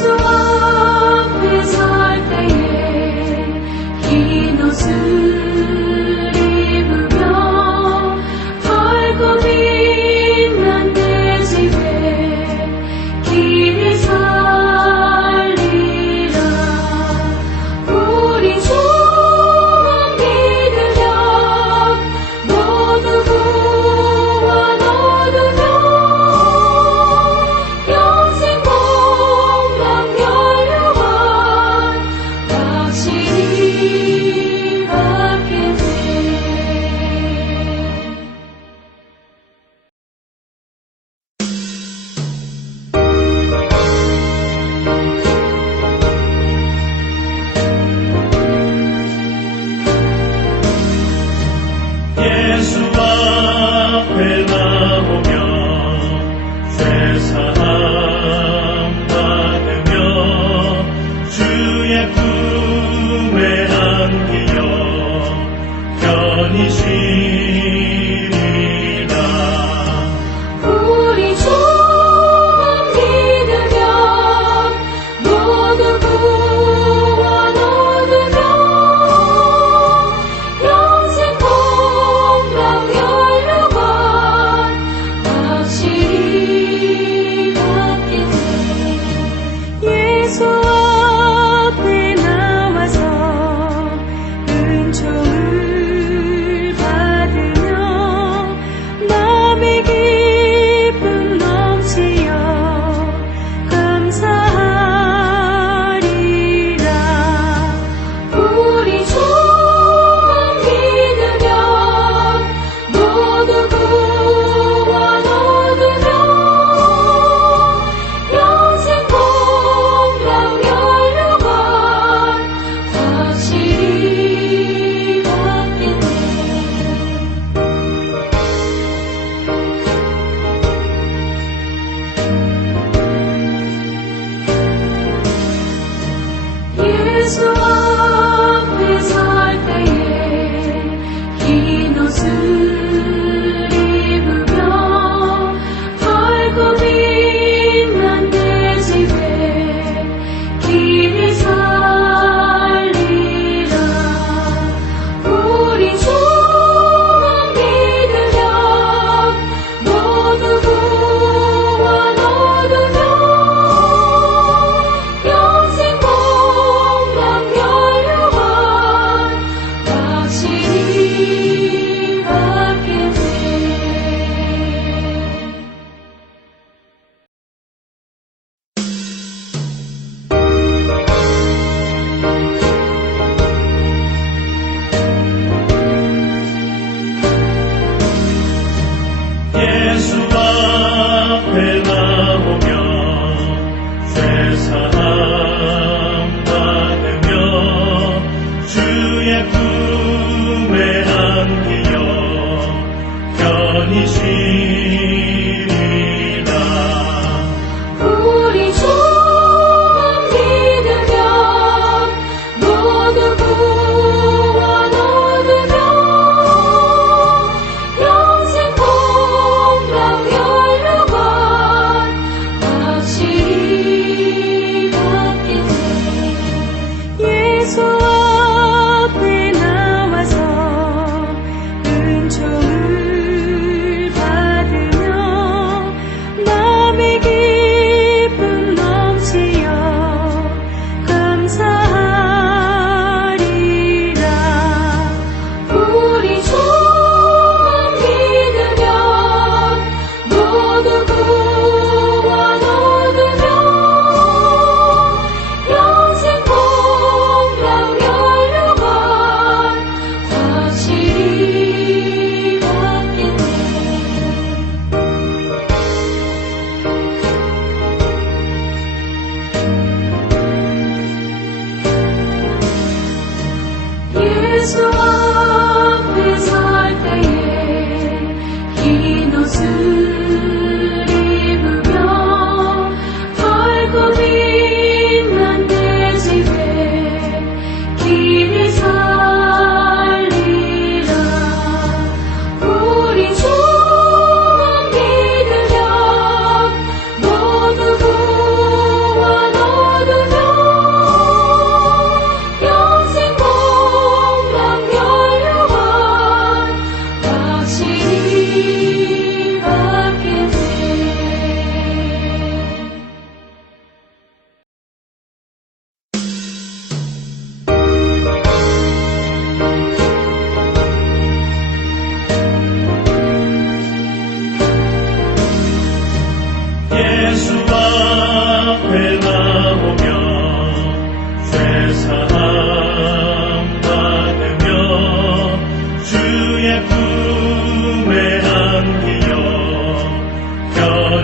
he knows Hinosun.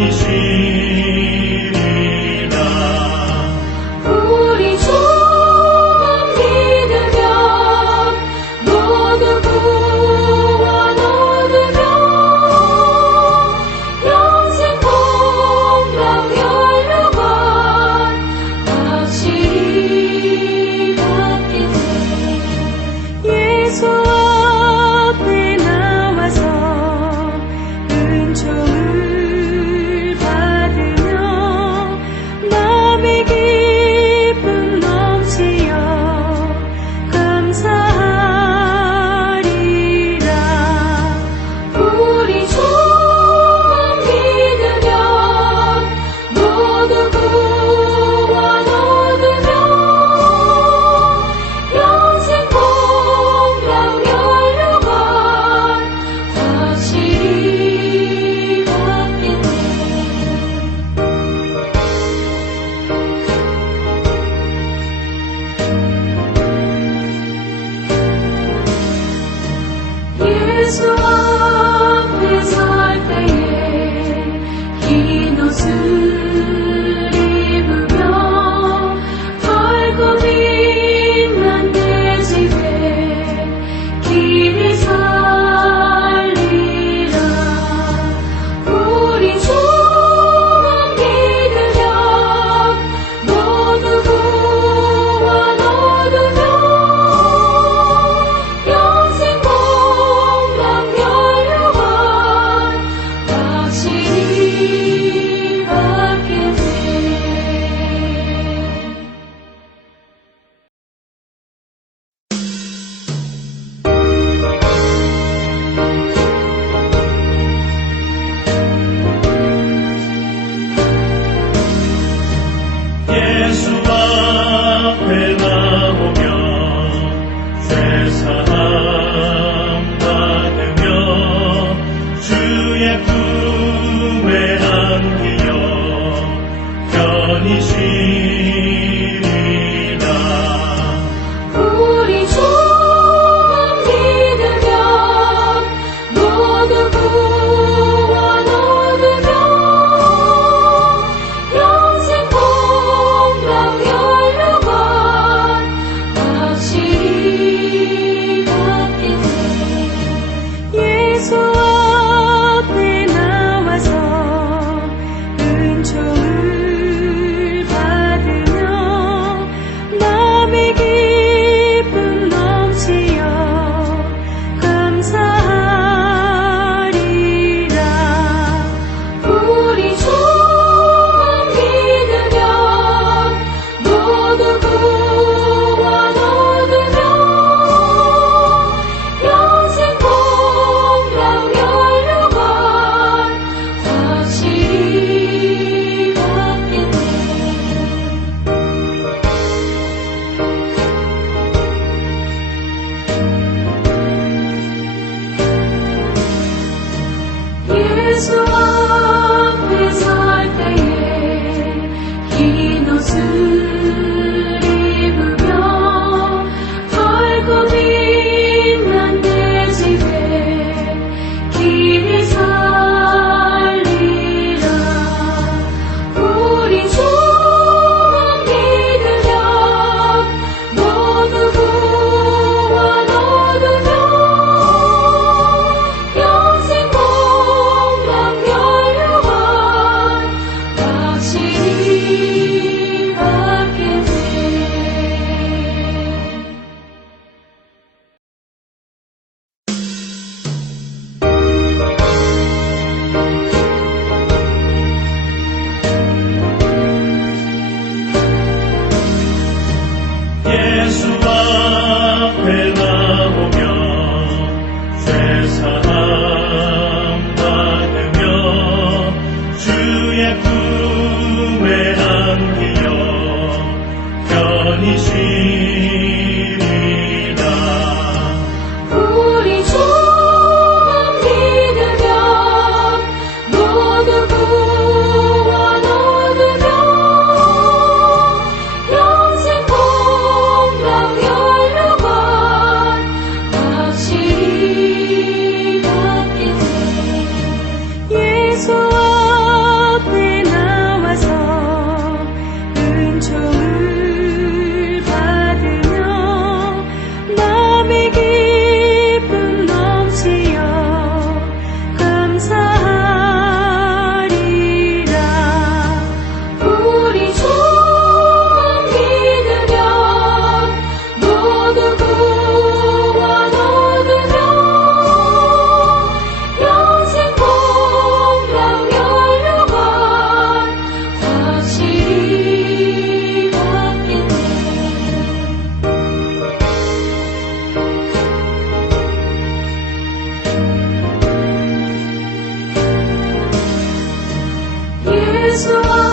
Jesus. oh so.